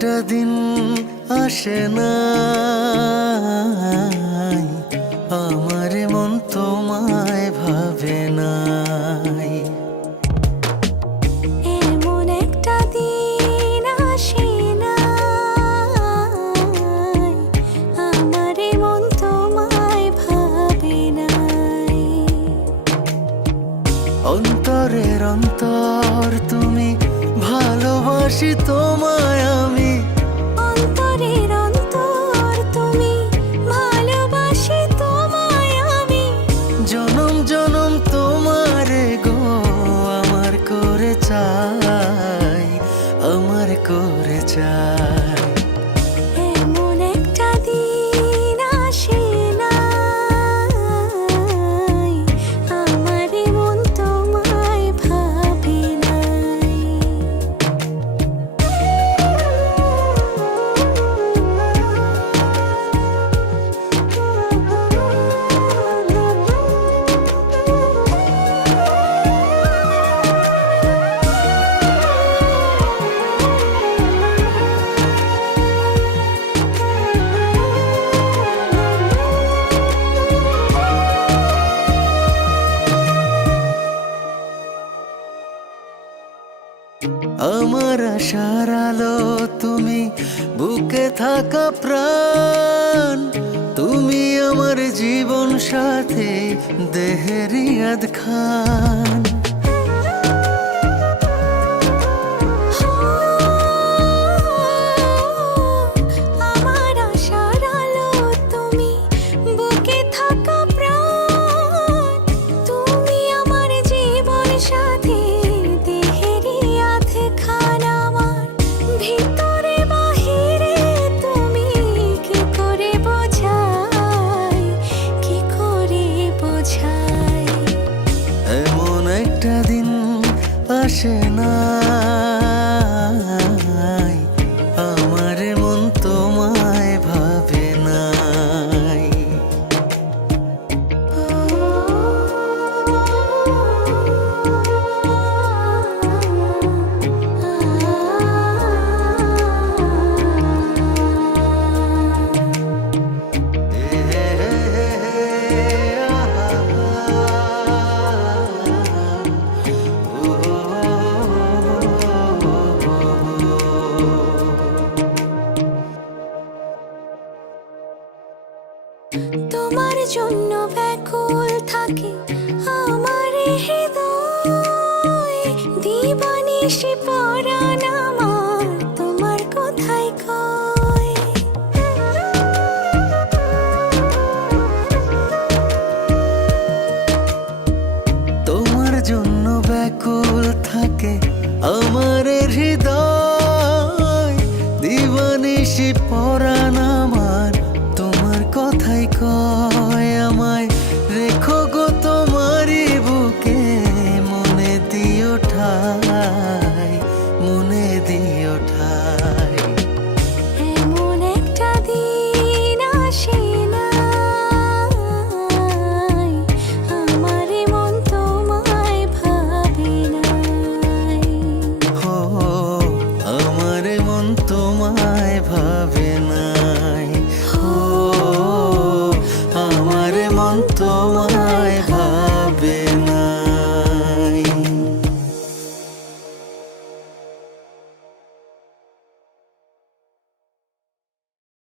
একটা দিন আসে না আমার মন তোমায় ভাবে নাই। এমন একটা দিন আসে না আমার মন তোমায় ভাবে নাই। অন্তরের অন্তর তুমি, ভালোবাসি তোমায় আমি। অন্তরের অন্তর তুমি, ভালোবাসি তোমায় আমি। জনম জনম তোমারে গো আমার করে চাই, আমার করে চাই। এমন একটা দিন আসে না আমার মন তোমায় ভাবে নাই। আমার আশার আলো তুমি, বুকে থাকা প্রাণ তুমি, আমার জীবন সাথী দেহেরিয়াদ খান। আমার আশার আলো তুমি, বুকে থাকা প্রাণ তুমি, আমার জীবন সাথী দেহেরি আধখান। আমার ভিতরে বাহিরে তুমি, কি করে বোঝাই, কি করে বোঝাই। এমন একটা দিন আসে না আমার মন তোমায় ভাবে নাই। তোমার জন্য ব্যাকুল থাকে আমার হৃদয়, দিবানিশি পরাণ আমার তোমার কথাই কয়। তোমার জন্য ব্যাকুল থাকে আমার হৃদয়, দিবানিশি পরাণ আমার তোমার কথাই কয়। আমায় রেখো গো তোমারই বুকে, মনে দিও ঠাই, মনে দিও ঠাই। এমন একটা দিন আসে না আমার মন তোমায় ভাবে নাই। হো আমার মন তোমায় ভাবে না।